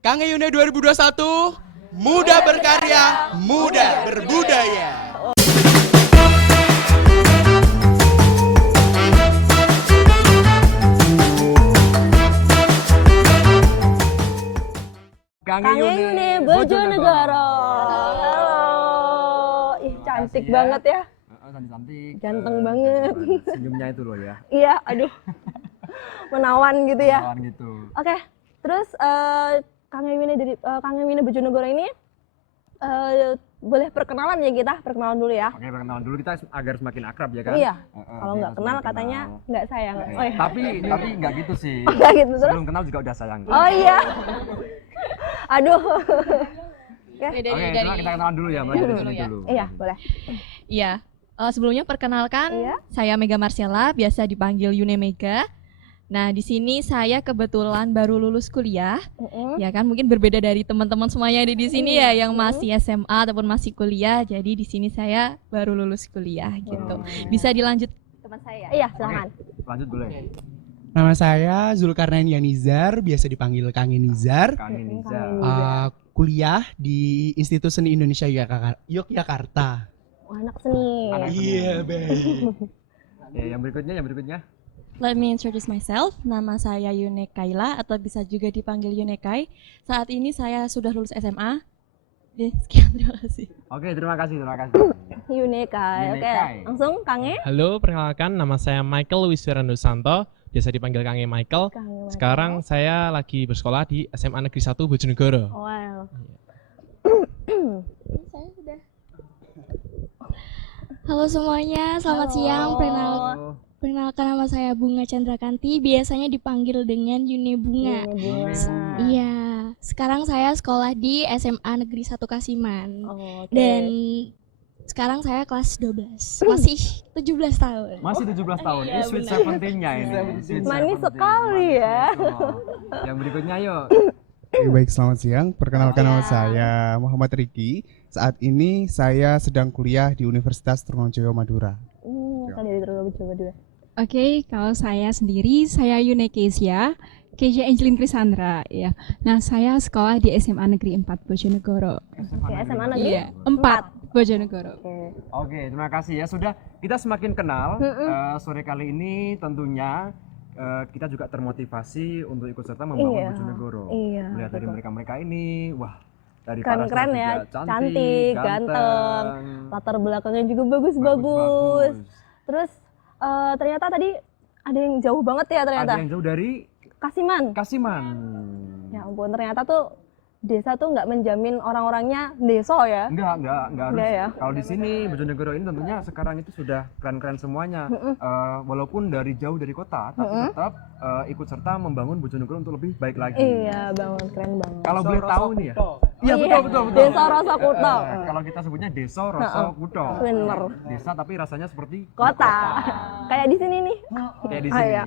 Kang Yune 2021, muda berkarya, muda berbudaya. Kang Yune Bojonegoro. Halo. Ih, cantik ya. banget ya. Cantik. Ganteng banget. Senyumnya itu loh ya. Iya, aduh. Menawan gitu ya. Kawan gitu. Oke, terus Kang Yune Bojonegoro ini boleh perkenalan ya kita? Perkenalan dulu ya. Oke, perkenalan dulu kita agar semakin akrab ya kan? Iya. Kalau biar nggak kenal semakin katanya kenal. nggak sayang. Oke. Oh, iya. Tapi nggak gitu sih. Nggak gitu terus. Sebelum kenal juga udah sayang. Oh iya. Aduh. Oke, coba kita kenalan dulu ya, mulai dari sini dulu. Iya, boleh. Iya, sebelumnya perkenalkan, Iya. saya Mega Marcella, biasa dipanggil Yune Mega. Nah, di sini saya kebetulan baru lulus kuliah, ya kan mungkin berbeda dari teman-teman semuanya yang ada di sini ya, yang masih SMA ataupun masih kuliah. Jadi di sini saya baru lulus kuliah gitu. Bisa dilanjut teman saya. Iya, silakan. Lanjut boleh. Nama saya Zulkarnain Yanizar, biasa dipanggil Kang Yanizar. Kang Iniza. Kuliah di Institut Seni Indonesia Yogyakarta. Oh, anak seni. Anak seni. Iya, baik. Ya, yang berikutnya. Let me introduce myself. Nama saya Yune Kaila atau bisa juga dipanggil Yune Kai. Saat ini saya sudah lulus SMA. Sekian, terima kasih. Oke, terima kasih. Yune Kai. Yune Oke, Kai. langsung Kang E. Halo, perkenalkan nama saya Michael Wiswirandu Santo, biasa dipanggil Kang E Michael. Kang E. Sekarang saya lagi bersekolah di SMA Negeri 1 Bojonegoro. Wow. Saya sudah. Halo semuanya, selamat Halo. siang. Perkenalkan nama saya Bunga Chandrakanti, biasanya dipanggil dengan Yune Bunga. Yune Bunga. Iya, sekarang saya sekolah di SMA Negeri 1 Kasiman. Oke. Dan sekarang saya kelas 12, masih 17 tahun. Masih 17 tahun. Iya, Ini sweet benar. 17-nya ini. Sweet Manis 17. sekali ya. Betul. Yang berikutnya yuk. Oke, baik, selamat siang. Perkenalkan nama Siang. saya Muhammad Riki. Saat ini saya sedang kuliah di Universitas Trunojoyo Madura. Kan dari terlalu coba dulu. Oke, kalau saya sendiri, saya Yune Kezia Angelin Krisandra ya. Nah, saya sekolah di SMA Negeri 4 Bojonegoro. Oke, SMA Negeri. Iya, 4 Bojonegoro. Oke. Oke, terima kasih ya. Sudah kita semakin kenal. Sore kali ini tentunya kita juga termotivasi untuk ikut serta membangun Iya. Bojonegoro. Iya, Melihat dari betul. mereka-mereka ini, wah, dari Keren-keren parasnya ya, juga cantik, ganteng. Latar belakangnya juga bagus-bagus. Terus ternyata tadi ada yang jauh banget ya ternyata. Ada yang jauh dari Kasiman. Kasiman. Ya ampun, ternyata tuh desa tuh nggak menjamin orang-orangnya deso ya. Enggak harus. Enggak ya? Kalau di sini Bojonegoro ini tentunya sekarang itu sudah keren-keren semuanya. Walaupun dari jauh dari kota, tapi tetap ikut serta membangun Bojonegoro untuk lebih baik lagi. Iya banget, keren banget. Kalau boleh tahu nih ya. Iya, betul. Desa Rasa Kuto. Kalau kita sebutnya Desa Rasa Kuto. Bener. Desa tapi rasanya seperti Kota. Kayak di sini nih. kayak di Ah, sini. iya.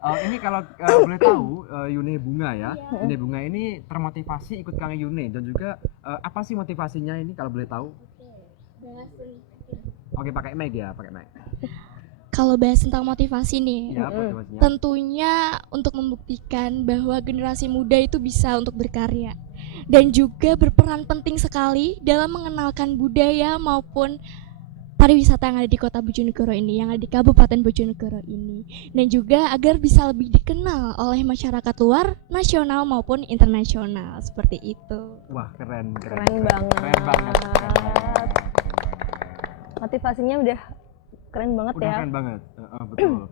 Ini kalau boleh tahu Yune Bunga ya. Yune Bunga ini termotivasi ikut Kang Yune dan juga apa sih motivasinya ini kalau boleh tahu? Oke, pakai mic ya, pakai mic. Kalau bahas tentang motivasi nih, Ya, motivasinya. tentunya untuk membuktikan bahwa generasi muda itu bisa untuk berkarya dan juga berperan penting sekali dalam mengenalkan budaya maupun pariwisata yang ada di kota Bojonegoro ini, yang ada di Kabupaten Bojonegoro ini, dan juga agar bisa lebih dikenal oleh masyarakat luar, nasional maupun internasional, seperti itu. Wah, keren Keren keren banget. banget. Motivasinya udah keren banget Udah ya. keren banget. Betul.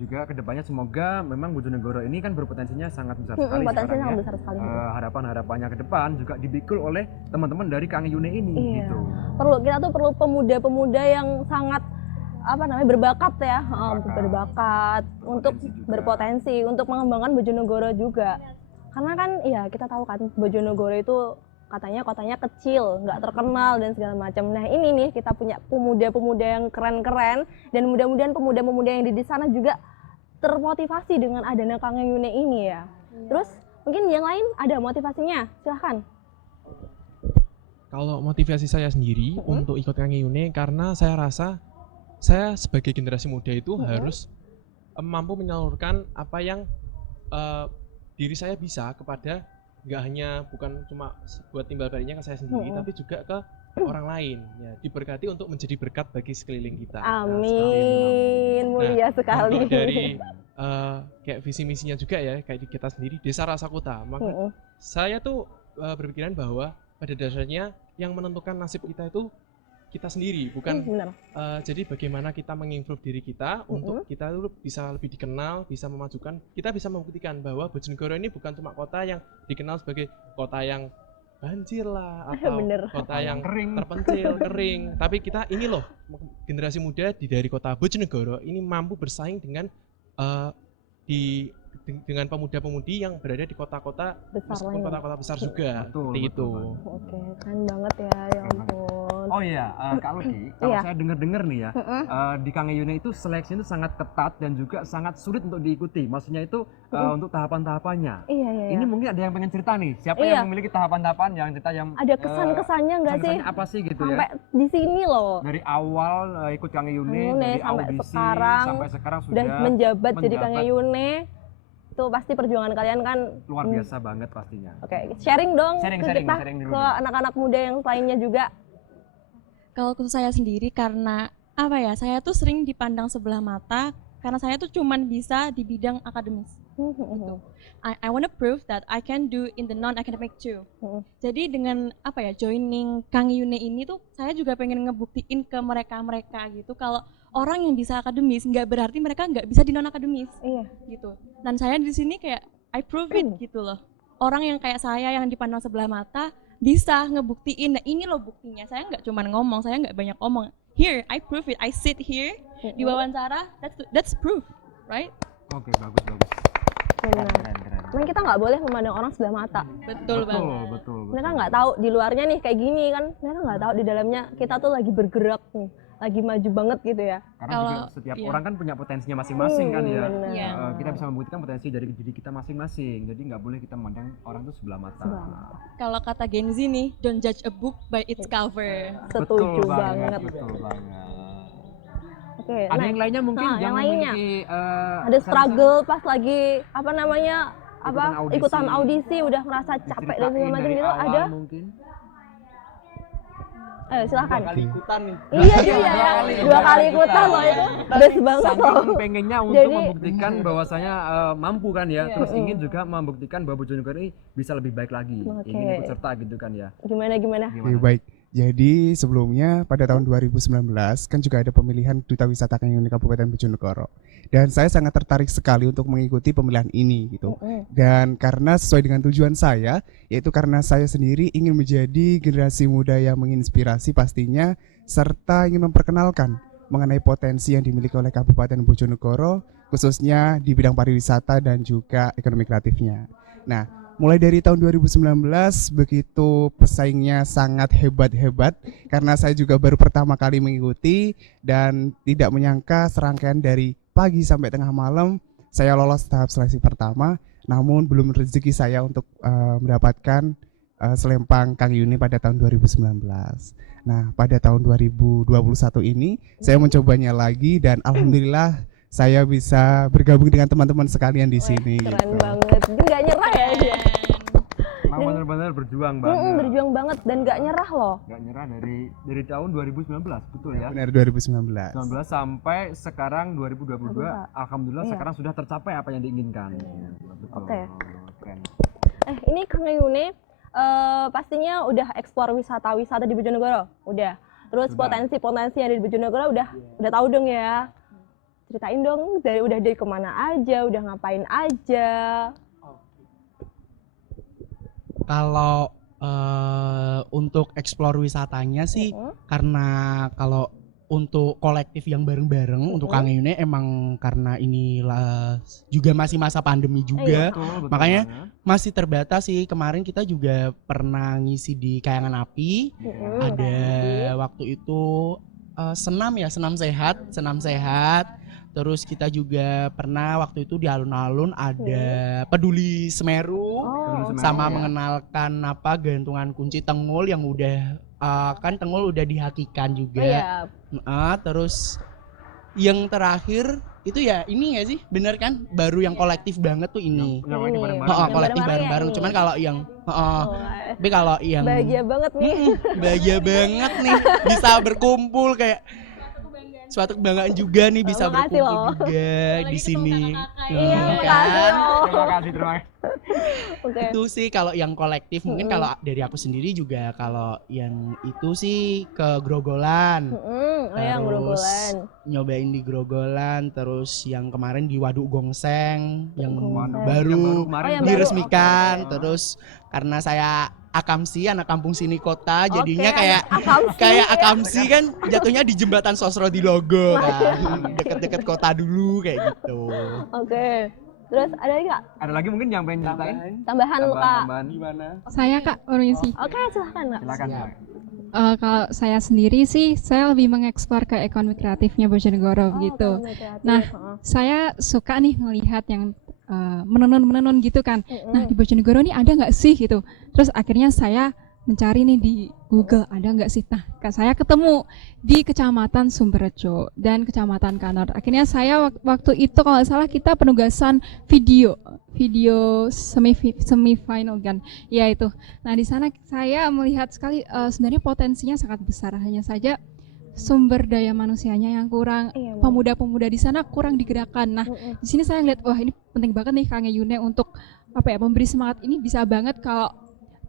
Juga kedepannya semoga memang Bojonegoro ini kan berpotensinya sangat besar sekali Potensinya sekarang sangat ya. besar sekali. Harapan-harapannya ke depan juga dipikul oleh teman-teman dari Kang Yune ini Iya. gitu. Kita tuh perlu pemuda-pemuda yang sangat berbakat ya, berbakat untuk juga. berpotensi untuk mengembangkan Bojonegoro juga. Karena kan ya kita tahu kan Bojonegoro itu katanya kotanya kecil, nggak terkenal dan segala macam. Nah ini nih kita punya pemuda-pemuda yang keren-keren dan mudah-mudahan pemuda-pemuda yang di sana juga termotivasi dengan adanya Kang Yune ini ya. Terus mungkin yang lain ada motivasinya, silahkan. Kalau motivasi saya sendiri untuk ikut Kang Yune karena saya rasa saya sebagai generasi muda itu harus mampu menyalurkan apa yang diri saya bisa kepada nggak hanya bukan cuma buat timbal baliknya ke saya sendiri, tapi juga ke orang lain. Ya, diberkati untuk menjadi berkat bagi sekeliling kita. Amin, mulia sekali. Untuk dari kayak visi misinya juga ya, kayak di kita sendiri Desa Rasakuta. Maka saya tuh berpikiran bahwa pada dasarnya yang menentukan nasib kita itu kita sendiri, bukan Bener. jadi bagaimana kita mengimprove diri kita untuk kita itu bisa lebih dikenal, bisa memajukan, kita bisa membuktikan bahwa Bojonegoro ini bukan cuma kota yang dikenal sebagai kota yang banjir lah atau Bener. kota yang kering. terpencil, kering, tapi kita ini loh generasi muda dari kota Bojonegoro ini mampu bersaing dengan dengan pemuda-pemudi yang berada di kota-kota Besar lain. kota-kota besar juga. Betul, Seperti betul, itu. Oke, keren banget ya, ya ampun. Oh iya, Kak Lodi, kalau Iya. saya dengar nih ya, di Kang Yune itu seleksi itu sangat ketat dan juga sangat sulit untuk diikuti. Maksudnya itu untuk tahapan-tahapannya. Iya, iya, iya. Ini mungkin ada yang pengen cerita nih. Siapa Iya. yang memiliki tahapan-tahapan yang cerita yang Ada kesan-kesannya nggak sih? kesan-kesannya apa sih gitu Sampai ya? di sini loh. Dari awal ikut Kang Yune, Kang Yune dari sampai audisi sekarang, sampai sekarang Udah sudah menjabat jadi Kang menjabat. Yune. Itu pasti perjuangan kalian kan. luar biasa banget pastinya. Oke, sharing dong Sharing, ke sharing, kita, sharing dulu ke deh. anak-anak muda yang lainnya juga. Kalau khusus saya sendiri karena apa ya, saya tuh sering dipandang sebelah mata karena saya tuh cuman bisa di bidang akademis. Gitu. I wanna prove that I can do in the non-academic too. Jadi dengan apa ya, joining Kang Yune ini tuh saya juga pengen ngebuktiin ke mereka gitu kalau orang yang bisa akademis nggak berarti mereka nggak bisa di non-akademis. Iya. Gitu. Dan saya di sini kayak I prove it gitu loh. Orang yang kayak saya yang dipandang sebelah mata bisa ngebuktiin. Nah ini loh buktinya. Saya nggak cuman ngomong, saya nggak banyak ngomong. Here, I prove it. I sit here di wawancara. That's proof, right? Oke, bagus. Benar. Keren. Cuman kita nggak boleh memandang orang sebelah mata. Betul banget. Betul. Mereka nggak tahu di luarnya nih kayak gini kan. Mereka nggak tahu di dalamnya kita tuh lagi bergerak nih, lagi maju banget gitu ya. Karena Kalau- juga setiap iya. orang kan punya potensinya masing-masing kan ya. Benar. Iya. Kita bisa membuktikan potensi dari diri kita masing-masing. Jadi nggak boleh kita memandang orang tuh sebelah mata. Sebelah mata. Kalau kata Gen Z nih, don't judge a book by its cover. Setuju banget. Betul banget. Oke, Ada nah, yang lainnya mungkin yang yang lainnya. memiliki ada struggle pas lagi apa namanya ikutan audisi. audisi udah ngerasa capek dan segala macam gitu ada. Mungkin. Ayo silakan. ikutan nih. Iya ya, dua kali ikutan loh itu, best banget loh. Saking pengennya untuk Jadi- membuktikan bahwasanya mampu kan ya, Iya. terus ingin juga membuktikan bahwa Bojonegoro ini bisa lebih baik lagi, Oke. ingin ikut serta gitu kan ya. Gimana? Oke, baik. Jadi sebelumnya pada tahun 2019 kan juga ada pemilihan Duta Wisata Kang Yune Kabupaten Bojonegoro. Dan saya sangat tertarik sekali untuk mengikuti pemilihan ini gitu. Dan karena sesuai dengan tujuan saya, yaitu karena saya sendiri ingin menjadi generasi muda yang menginspirasi pastinya, serta ingin memperkenalkan mengenai potensi yang dimiliki oleh Kabupaten Bojonegoro, khususnya di bidang pariwisata dan juga ekonomi kreatifnya. Nah, mulai dari tahun 2019 begitu pesaingnya sangat hebat-hebat karena saya juga baru pertama kali mengikuti dan tidak menyangka serangkaian dari pagi sampai tengah malam saya lolos tahap seleksi pertama, namun belum rezeki saya untuk mendapatkan selempang Kang Yune pada tahun 2019. Nah, pada tahun 2021 ini saya mencobanya lagi dan alhamdulillah saya bisa bergabung dengan teman-teman sekalian di sini. Keren gitu. banget. Jadi nggak nyerah ya dia. Memang benar-benar berjuang banget. Berjuang banget dan nggak nyerah loh. Nggak nyerah dari tahun 2019, betul ya. Benar 2019. 19 sampai sekarang 2022, alhamdulillah Iya. sekarang sudah tercapai apa yang diinginkan. Betul. Oke. Keren. Ini Kang Yune pastinya udah eksplor wisata-wisata di Bojonegoro, udah. Terus Sudah. potensi-potensi yang ada di Bojonegoro udah tahu dong ya. Ceritain dong udah dari kemana aja, udah ngapain aja. Kalau untuk explore wisatanya sih, karena kalau untuk kolektif yang bareng-bareng untuk Kang Yune emang karena inilah juga masih masa pandemi juga, Betul makanya banget. masih terbatas sih. Kemarin kita juga pernah ngisi di Kayangan Api, ada waktu itu senam sehat. Terus kita juga pernah waktu itu di alun-alun ada peduli Semeru, sama mengenalkan apa gantungan kunci Tengul yang udah kan Tengul udah dihakikan juga. Iya. Terus yang terakhir itu ya ini nggak sih? Bener kan? Baru yang kolektif banget tuh ini. Yang ini bareng-bareng. Oh, Yang kolektif bareng-bareng ya bareng-bareng. ini. Cuman kalau yang tapi kalau yang Bahagia banget nih. bahagia banget nih bisa berkumpul kayak suatu kebanggaan juga nih bisa Makasih berkumpul loh. juga di sini. Iya, makasih Kan? loh. Terima kasih, terima kasih. Oke. Itu sih kalau yang kolektif mungkin kalau dari aku sendiri juga kalau yang itu sih ke Grogolan. Oh yang Terus Grogolan. nyobain di Grogolan, terus yang kemarin di Waduk Gongseng yang Gongseng. baru Yang baru kemarin Oh, yang diresmikan. baru, Terus karena saya Akamsi, anak kampung sini kota, jadinya Oke, kayak Akamsi. kayak Akamsi kan jatuhnya di jembatan Sosro di Logo kan, deket-deket kota dulu kayak gitu. Oke. Terus ada lagi nggak Ada lagi mungkin yang pengen ceritain? tambahan lu kak? Tambahan gimana? Saya Kak permisi. Oke silahkan kak. Silakan. Siap. Kak. Kalau saya sendiri sih, saya lebih mengeksplor ke ekonomi kreatifnya Bojonegoro begitu. ekonomi kreatif, Nah, heeh. Saya suka nih melihat yang menenun gitu kan. Mm-mm. Nah di Bojonegoro nih ada nggak sih gitu. Terus akhirnya saya mencari nih di Google ada nggak sih. Nah saya ketemu di Kecamatan Sumberjo dan Kecamatan Kanor. Akhirnya saya waktu itu kalau nggak salah kita penugasan video semifinal kan. Ya itu. Nah di sana saya melihat sekali sebenarnya potensinya sangat besar. Hanya saja sumber daya manusianya yang kurang. Iya, Mbak. Pemuda-pemuda di sana kurang digerakkan. Nah Mm-mm. di sini saya ngeliat wah ini penting banget nih Kang Yune untuk memberi semangat ini bisa banget kalau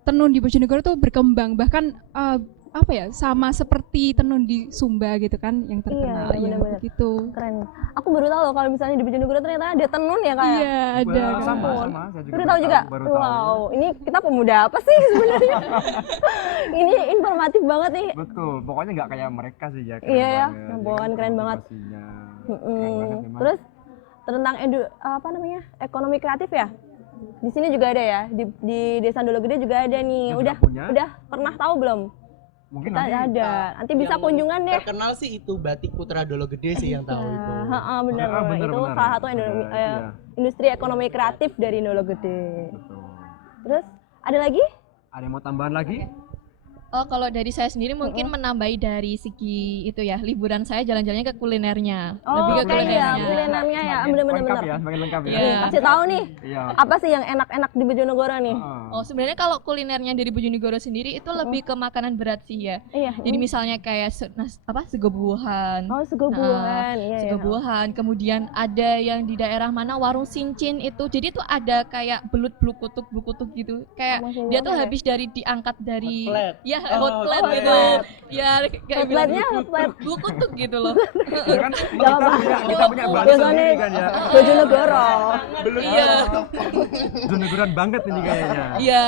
tenun di Bojonegoro tuh berkembang bahkan sama seperti tenun di Sumba gitu kan yang terkenal Iya, ya benar-benar. begitu. Keren. Aku baru tahu loh kalau misalnya di Bojonegoro ternyata ada tenun ya kak ya? Iya ada. Sama, Kak. sama. Saya juga Baru tahu juga. Baru tahu. Wow, ini kita pemuda apa sih sebenarnya? Ini informatif banget nih. Betul, pokoknya nggak kayak mereka sih ya. Iya ya, banget. rombongan keren banget. Motivasinya Mm-mm. keren banget memang. Terus tentang ekonomi kreatif ya? Di sini juga ada ya, di Desa Ndolo Gede juga ada nih. Yang Udah sudah punya? udah pernah tahu belum? Mungkin Kita nanti ada. Nanti bisa Yang kunjungan deh. Terkenal sih itu batik Putra Dolo Gede sih yang tahu itu. Heeh, benar. Ah, benar, Itu benar. salah satu Sudah, iya. industri ekonomi kreatif dari Ndolo Gede. Betul. Terus ada lagi? Ada yang mau tambahan lagi? Oh, kalau dari saya sendiri mungkin menambahi dari segi itu ya, liburan saya jalan-jalannya ke kulinernya. Lebih ke oke ya, kulinernya. kulinernya ya, Semakin benar-benar. lengkap ya, semakin lengkap ya. Iya. Kasih tahu nih, Iya. apa sih yang enak-enak di Bojonegoro nih? Heeh. Oh, sebenarnya kalau kulinernya dari Bojonegoro sendiri itu lebih ke makanan berat sih ya. Iya. Jadi misalnya kayak sego buahan. Oh, sego buahan. Iya, Sego iya. buahan, kemudian ada yang di daerah mana warung cincin itu. Jadi tuh ada kayak belut blukutuk gitu. Kayak Masih dia belum tuh ya? habis diangkat dari Hot plate. ya Oh, hot plate hot gitu. plate. Ya kayak Hotplate-nya hotplate. blukutuk gitu loh. Ya kan Gak apa-apa. kita punya bahasa Biasanya sendiri kan ya. Bojonegoro. Iya. Bojonegoran banget ini kayaknya. Iya.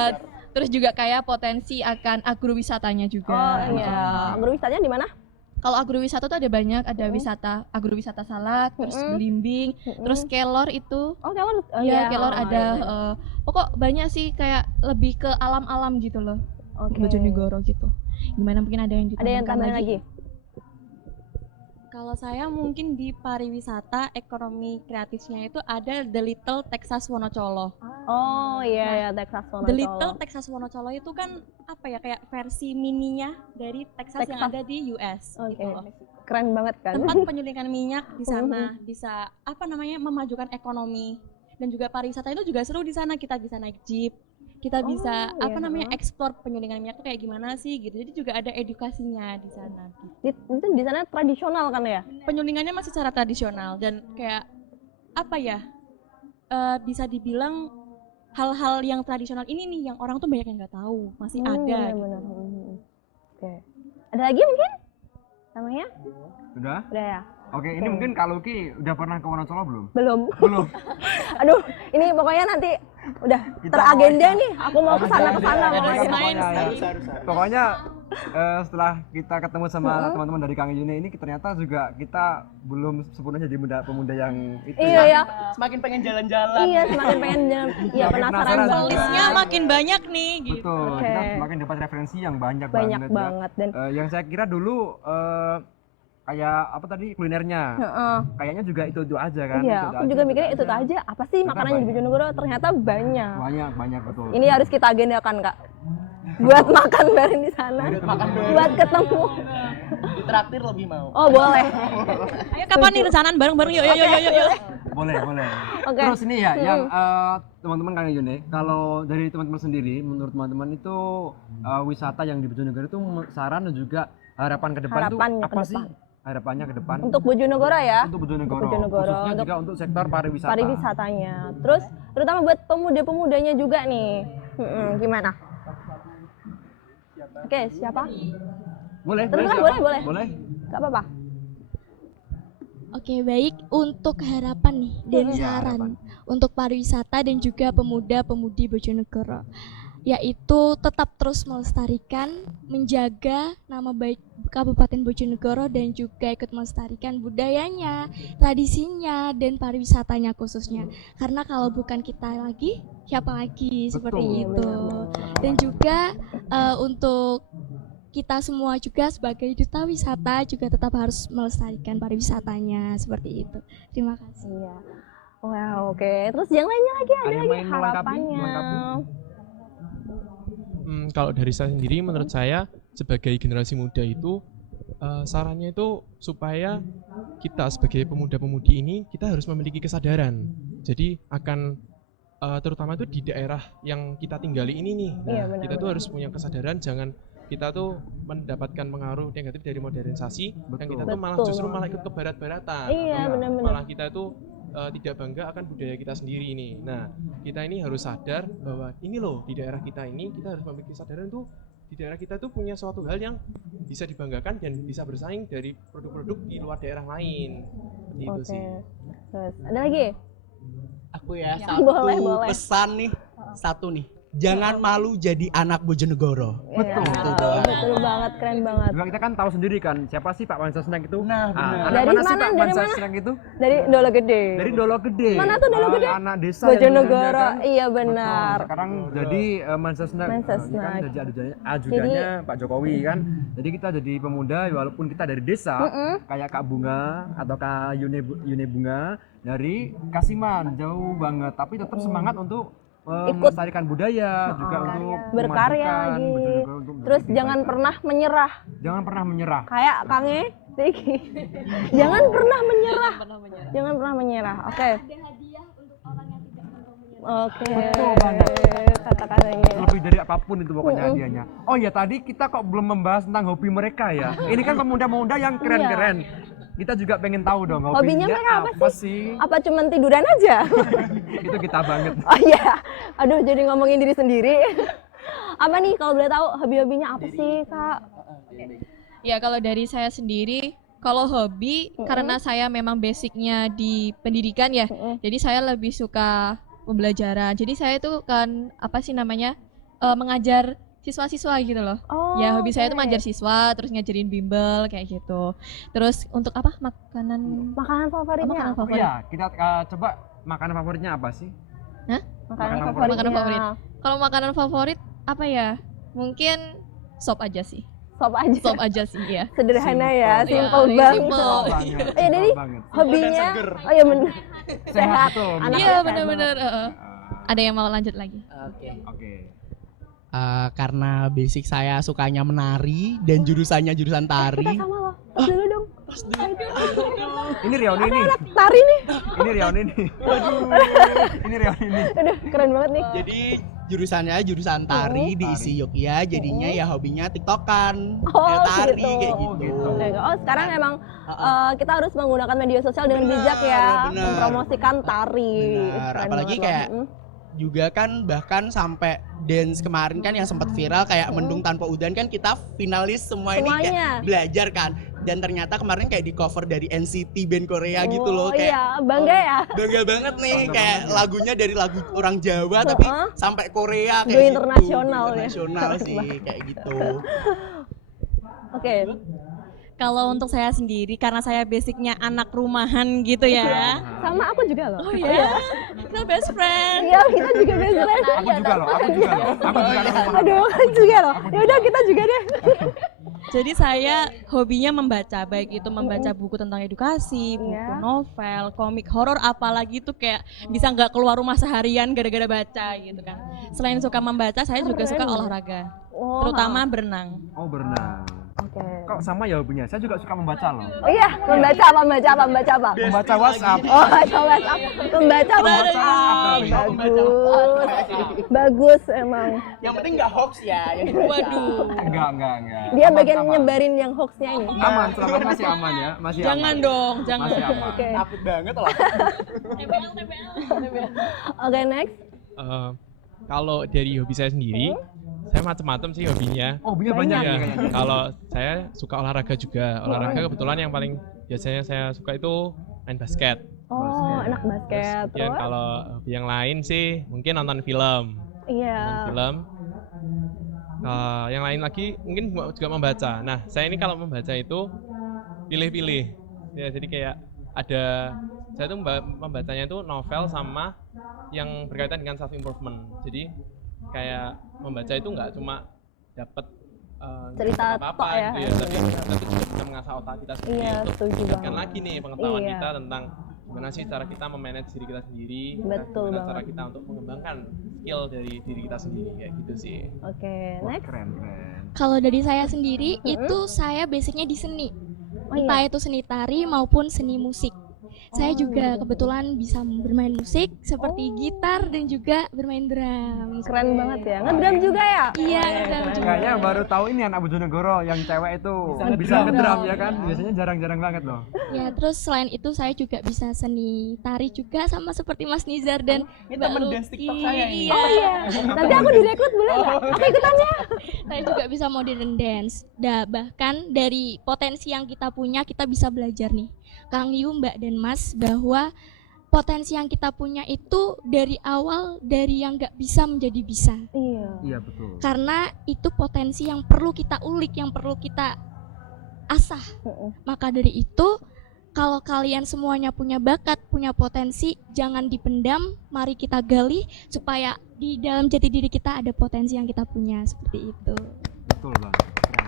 Terus juga kayak potensi akan agrowisatanya juga. Oh iya. Berwisatanya di mana? Kalau agrowisata tuh ada banyak, ada wisata agrowisata Salak, terus Belimbing, terus Kelor itu. Oh, Kelor. Iya, Kelor oh, ada iya. pokok banyak sih kayak lebih ke alam-alam gitu loh. Oke. Bojonegoro gitu. Gimana mungkin ada yang Ada yang ditambahkan tambahan lagi? Kalau saya mungkin di pariwisata ekonomi kreatifnya itu ada The Little Texas Wonocolo. Oh iya ya, Texas Wonocolo. The Little Texas Wonocolo itu kan apa ya kayak versi mininya dari Texas yang Texas. ada di US. Oke. Gitu loh. Keren banget kan? Tempat penyulingan minyak di sana bisa apa namanya memajukan ekonomi dan juga pariwisata itu juga seru di sana. Kita bisa naik jeep, kita bisa iya. apa namanya eksplor penyulingan minyak itu kayak gimana sih gitu. Jadi juga ada edukasinya di sana. Gitu. Itu di sana tradisional kan ya? Penyulingannya masih secara tradisional dan kayak apa ya bisa dibilang hal-hal yang tradisional ini nih yang orang tuh banyak yang nggak tahu masih ada. Benar. Gitu. Oke. Ada lagi mungkin? Namanya? Sudah? Udah ya? Oke, ini mungkin kalau Ki udah pernah ke Wonocolo belum? Belum. Belum. Aduh, ini pokoknya nanti udah Kita teragenda nih. Aku mau Harus kesana ada kesana deh, pokoknya. pokoknya ya. Pokoknya setelah kita ketemu sama teman-teman dari Kang Yune ini ternyata juga kita belum sepenuhnya jadi pemuda yang itu Iya ya. Semakin pengen jalan-jalan. Iya, semakin pengen jalan. Iya, Semakin penasaran penasaran. banget. Listnya makin banyak nih gitu. Betul, Oke. kita semakin dapat referensi yang banyak, Banyak banget, banget dan ya. Yang saya kira dulu kayak apa tadi kulinernya, heeh. kayaknya juga itu aja kan. Iya, itu aku juga mikirnya itu aja. aja. Apa sih Ternyata makanannya di banyak. Bojonegoro? Ternyata banyak. Banyak betul. Ini harus kita agendakan, Kak. buat makan bareng di sana, buat ketemu. Ditraktir lebih mau. Oh boleh. Ayo kapan nih rencanaan bareng-bareng yuk. Boleh. Oke. Terus ini ya, yang teman-teman Kang Yune, kalau dari teman-teman sendiri, menurut teman-teman itu wisata yang di Bojonegoro itu saran dan juga harapan ke depan itu Harapannya apa ke sih? depan. Harapannya ke depan Untuk Bojonegoro ya. untuk Bojonegoro, Bojonegoro, khususnya untuk juga untuk sektor pariwisata. Pariwisatanya. Terus terutama buat pemuda-pemudanya juga nih. Gimana? Oke, siapa? Boleh, Terserah, siapa? boleh. Boleh. Gak apa-apa. Oke, baik, untuk harapan nih dan Iya, saran harapan. untuk pariwisata dan juga pemuda-pemudi Bojonegoro, yaitu tetap terus melestarikan, menjaga nama baik Kabupaten Bojonegoro dan juga ikut melestarikan budayanya, tradisinya, dan pariwisatanya khususnya. Karena kalau bukan kita lagi, siapa lagi, seperti itu. Dan juga untuk kita semua juga sebagai duta wisata juga tetap harus melestarikan pariwisatanya, seperti itu. Terima kasih. Iya. Wow, oke. Terus yang lainnya lagi ada Ada yang lagi main melengkapi? harapannya. Kalau dari saya sendiri, menurut saya sebagai generasi muda itu sarannya itu supaya kita sebagai pemuda-pemudi ini kita harus memiliki kesadaran. Jadi akan terutama itu di daerah yang kita tinggali ini nih. Iya, benar, Kita tuh harus punya kesadaran, jangan kita tuh mendapatkan pengaruh negatif dari modernisasi yang kita tuh malah Betul justru banget. malah ikut ke barat-baratan. Iya, Atau benar-benar. malah kita tuh tidak bangga akan budaya kita sendiri ini. Nah, kita ini harus sadar bahwa ini loh di daerah kita ini kita harus memiliki kesadaran tuh di daerah kita tuh punya suatu hal yang bisa dibanggakan dan bisa bersaing dari produk-produk di luar daerah lain. Seperti itu Oke. sih. Terus ada lagi? Aku ya, Ya, satu boleh. pesan nih. Satu nih. Jangan malu jadi anak Bojonegoro. Betul. Itu doang. Betul banget, keren banget. Juga kita kan tahu sendiri kan siapa sih Pak Wansa Snack itu? Nah, benar. anak Dari mana sih mana, Pak dari Wansa mana? Snack itu? Dari Dolo Gede. Dari Dolo Gede. Mana tuh Dolo Gede? Anak desa Bojonegoro. yang dulunya kan. Iya benar. Betul. Sekarang jadi Mansa Snack. Mansa Ini kan Snack. jadi ajudannya Pak Jokowi kan. Jadi kita jadi pemuda walaupun kita dari desa kayak Kak Bunga atau Kak Yune Bunga dari Kasiman jauh banget tapi tetap semangat untuk melestarikan budaya juga untuk Berkarya memajukan lagi. Bojonegoro untuk Terus lebih jangan baik pernah menyerah. lagi. Jangan pernah menyerah. Kayak Kange, Diki. Jangan pernah menyerah. Jangan pernah menyerah. Oke. Ada hadiah untuk orang yang tidak mau menyerah. Oke. Betul banget. Kata-katanya. Lebih dari apapun itu pokoknya hadiahnya. Oh ya tadi kita kok belum membahas tentang hobi mereka ya. Ini kan pemuda-pemuda yang keren-keren. Kita juga pengen tahu dong Hobinya mereka apa sih? Apa cuman tiduran aja? Itu kita banget. Oh iya. Aduh, jadi ngomongin diri sendiri. Apa nih kalau boleh tahu hobi-hobinya apa sih, Kak? Ya kalau dari saya sendiri, kalau hobi karena saya memang basicnya di pendidikan ya, jadi saya lebih suka pembelajaran. Jadi saya itu kan apa sih namanya mengajar siswa-siswa gitu loh. Oh, Ya hobi saya itu oke. ngajar siswa, terus ngajarin bimbel kayak gitu. Terus untuk apa makanan Makanan favoritnya? makanan apa? favorit? Iya, kita coba makanan favoritnya apa sih? Makanan Makanan favoritnya. Makanan favorit. Kalau makanan favorit apa ya? Mungkin sop aja sih. Sop aja. Sop aja sih ya. Sederhana ya, Simple. simple Iya, banget. simple. Banget. Jadi banget. hobinya, oh iya bener. Sehat. betul. Anaknya Iya sehat benar-benar. Ada yang mau lanjut lagi? Oke. Karena basic saya sukanya menari dan jurusannya jurusan Kita tari. sama loh. Tos dulu dong. Ini Rioni nih. Tari nih. Ini Rioni nih. Ini Rioni nih. Aduh, keren banget nih. Jadi jurusannya jurusan tari di ISI Yogyakarta, jadinya ya hobinya tiktokan, Oh, ya tari gitu. kayak gitu. Oh, sekarang emang kita harus menggunakan media sosial dengan bijak ya, bener. mempromosikan tari. Benar, Keren apalagi banget loh. kayak juga kan bahkan sampai dance kemarin kan yang sempat viral kayak Mendung Tanpa Udan kan kita finalis semua ini Semuanya. kayak belajar kan, dan ternyata kemarin kayak di cover dari NCT band Korea gitu loh, Oh kayak iya, bangga ya. bangga banget nih kayak lagunya dari lagu orang Jawa tapi sampai Korea kayak Go gitu. internasional ya. Internasional sih kayak gitu. Oke. Kalau untuk saya sendiri karena saya basicnya anak rumahan gitu ya. Sama aku juga loh. Oh ya, kita best friend. Iya, kita juga best friend. Aku juga loh. Aku juga loh. Aku juga loh. Aduh, aku juga loh. Ya udah kita juga deh. Jadi saya hobinya membaca, baik itu membaca buku tentang edukasi, buku Iya. novel, komik horor, apalagi itu kayak bisa nggak keluar rumah seharian gara-gara baca gitu kan. Selain suka membaca, saya juga suka Keren. olahraga, Oh, terutama berenang. Oh, berenang. Oke. Kok sama ya hobinya? Saya juga suka membaca loh. Oh iya, membaca apa? Membaca WhatsApp. Oh, baca WhatsApp. Membaca WhatsApp. Bagus emang. Yang penting nggak hoax ya. Waduh, Enggak. Dia Aman, bagian aman. nyebarin yang hoaxnya ini. Aman, selama ini masih aman ya. Masih jangan aman. dong, jangan. Masih aman. Oke. Takut banget lah. Oke, next. Kalau dari hobi saya sendiri, saya macam-macam sih hobinya. Oh, hobinya banyak Ya, nih kayaknya. kalau saya suka olahraga juga. Olahraga kebetulan yang paling biasanya saya suka itu main basket. Oh, anak basket. Ya, Terus? kalau hobi yang lain sih mungkin nonton film. Iya. Nonton film. Yang lain lagi mungkin juga membaca. Nah, saya ini kalau membaca itu pilih-pilih. Ya, jadi kayak saya tuh membacanya itu novel sama yang berkaitan dengan self improvement. Jadi kayak membaca itu nggak cuma dapat Cerita apa-apa tok ya. gitu ya, tapi juga bisa mengasah otak kita sendiri Iya, untuk setuju meningkatkan banget. lagi nih pengetahuan Iya. kita tentang gimana sih cara kita memanage diri kita sendiri, Betul gimana cara banget. kita untuk mengembangkan skill dari diri kita sendiri kayak gitu sih. Oke, Wah, next. keren. Kalau dari saya sendiri itu saya basicnya di seni. Oh Entah iya. itu seni tari maupun seni musik. Saya juga kebetulan bisa bermain musik seperti gitar dan juga bermain drum. Keren banget ya. Ngedrum juga ya? Iya, Wah, ngedrum keren. juga. Kayaknya baru tahu ini anak Bojonegoro yang cewek itu bisa ngedrum ya kan? Biasanya jarang-jarang banget loh. Ya, terus selain itu saya juga bisa seni tari juga sama seperti Mas Nizar dan Ini Mbak temen Lucky. dance TikTok saya ini. Iya. Oh iya. Nanti aku direkrut boleh nggak? Aku ikutannya. Saya juga bisa modern dance. Bahkan dari potensi yang kita punya kita bisa belajar nih. Kang Yu, Mbak dan Mas, bahwa potensi yang kita punya itu dari awal dari yang nggak bisa menjadi bisa. Iya. Iya, betul. Karena itu potensi yang perlu kita ulik, yang perlu kita asah. Maka dari itu, kalau kalian semuanya punya bakat, punya potensi, jangan dipendam, mari kita gali supaya di dalam jati diri kita ada potensi yang kita punya, seperti itu. Betul banget. Keren.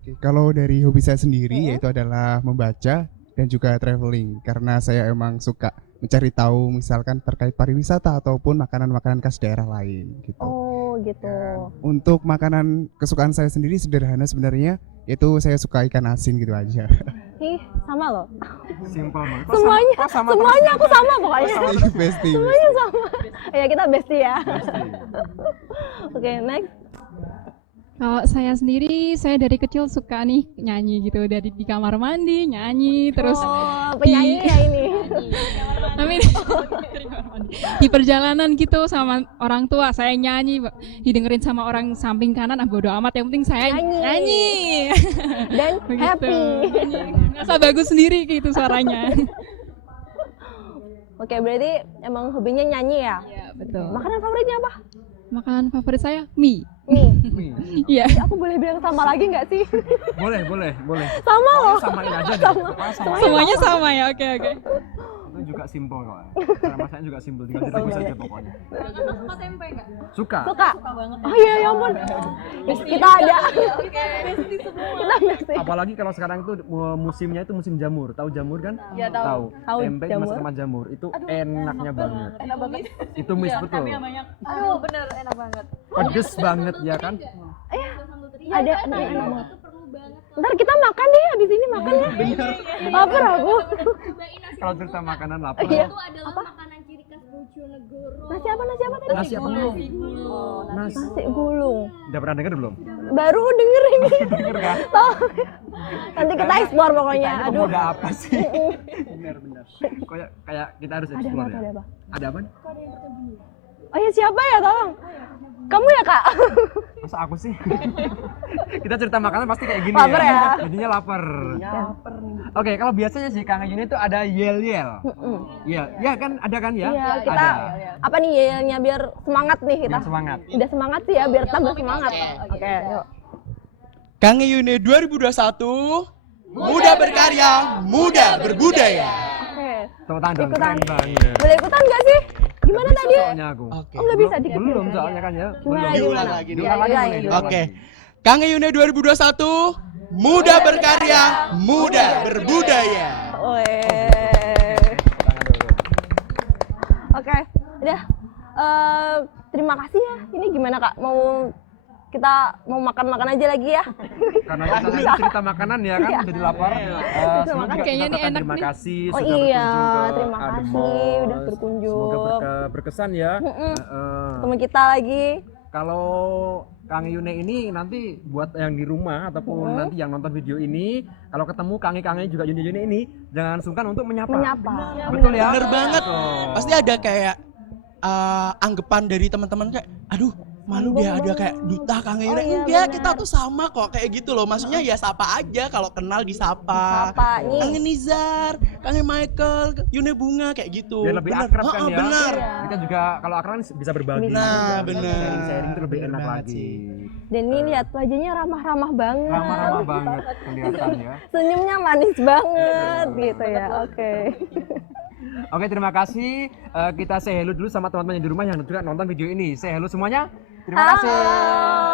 Oke, kalau dari hobi saya sendiri yaitu adalah membaca dan juga traveling karena saya emang suka mencari tahu misalkan terkait pariwisata ataupun makanan-makanan khas daerah lain gitu. Oh gitu. Untuk makanan kesukaan saya sendiri sederhana sebenarnya yaitu saya suka ikan asin gitu aja. Ih, sama loh. Simple banget. Kok Semuanya, kok sama semuanya aku sama pokoknya. Besti. Semuanya sama. Ya kita bestie ya. Pasti. Oke, next. Kalau saya sendiri, saya dari kecil suka nih nyanyi gitu, dari di kamar mandi nyanyi, terus Oh, penyanyi ya ini. Amin. Di perjalanan gitu sama orang tua saya nyanyi, didengerin sama orang samping kanan, bodo amat, yang penting saya nyanyi. Dan Begitu. happy. Ngerasa bagus sendiri gitu suaranya. Oke, berarti emang hobinya nyanyi ya? Iya, betul. Makanan favoritnya apa? Makanan favorit saya mie. Mie. Mie. Iya. Aku boleh bilang sama lagi nggak sih? Boleh. Sama loh. Pokoknya samain aja deh. Pokoknya samain. Semuanya sama ya. Oke. Itu juga simple kok. Cara masaknya juga simple, tinggal direbus aja pokoknya. Suka. Suka? Oh iya, ya ampun. Kita ada. Kita bestie. Apalagi kalau sekarang itu musimnya itu musim jamur. Tahu jamur kan? Iya, tahu. Tahu Tempe jamur. dimasak sama jamur. Itu enaknya banget. Enak banget. Itu mis betul. Aduh, bener enak banget. Pedes banget ya kan? Ada enak banget. Ntar kita makan deh, habis ini makan ya. Lapar aku. Kalau cerita makanan lapar. Iya. adalah makanan ciri khas Bojonegoro. Nasi apa tadi? Nasi apa nih? Nasi gulung. Udah pernah denger belum? Baru denger ini. Denger kan? Tahu. Nanti kita explore pokoknya. Kita ini Aduh. pemuda apa sih? Bener. Kayak kita harus Ada explore apa? ya. Ada apa? Ada apa? Oh ya, siapa ya, tolong? Kamu ya, Kak? Masa aku sih? Kita cerita makanan pasti kayak gini Lapar ya? Jadinya lapar. Oke, kalau biasanya sih Kang Yuni itu ada yel-yel. Iya, ya kan ada kan ya? Iya, kita Ada. apa nih yelnya biar semangat nih kita. Biar semangat. Udah semangat sih ya, biar tambah semangat. Oke, yuk. Kang Yune 2021, muda berkarya, muda berbudaya. Oke. Tepuk tangan dong, Ikutan. keren banget. Boleh ikutan nggak sih? Gimana tadi? Soalnya aku. Oke. Oh, nggak bisa dikit. Belum soalnya kan ya. Gimana, Belum. gimana? lagi, Diulang lagi Iya, boleh, iya. diulang Oke. lagi. Kang Yune 2021, muda berkarya, muda berbudaya. Oke, udah. Terima kasih ya. Ini gimana Kak? Kita mau makan-makan aja lagi ya? Karena kita tadi cerita makanan ya kan, Iya. jadi lapar. Sebelum juga Kayaknya kita ini katakan enak terima nih. kasih Oh sudah iya, berkunjung ke terima kasih Ademos. udah berkunjung. Semoga berkesan ya. Ketemu kita lagi. Kalau Kang Yune ini nanti buat yang di rumah ataupun nanti yang nonton video ini, kalau ketemu Kange juga Yune ini, jangan sungkan untuk menyapa. Betul ya? Bener banget. Betul. Pasti ada kayak anggapan dari teman-teman kayak, aduh malu dia ada kayak duta Kang Yune. iya, Enggak, benar. kita tuh sama kok kayak gitu loh. Maksudnya ya sapa aja, kalau kenal disapa. Sapa, nih. Kang Nizar, Kang Michael, Yune Bunga kayak gitu. Biar lebih Bener. akrab kan ya. Bener. Iya. Kita juga kalau akrab kan bisa berbagi. Nah, bener. Sharing-sharing itu lebih Bener enak banget lagi. sih. Dan ini lihat wajahnya ramah-ramah banget. Ramah-ramah banget kelihatan ya. Senyumnya manis banget gitu ya. Oke. Oke, terima kasih. Kita say hello dulu sama teman-teman yang di rumah yang juga nonton video ini. Say hello semuanya. Terima kasih.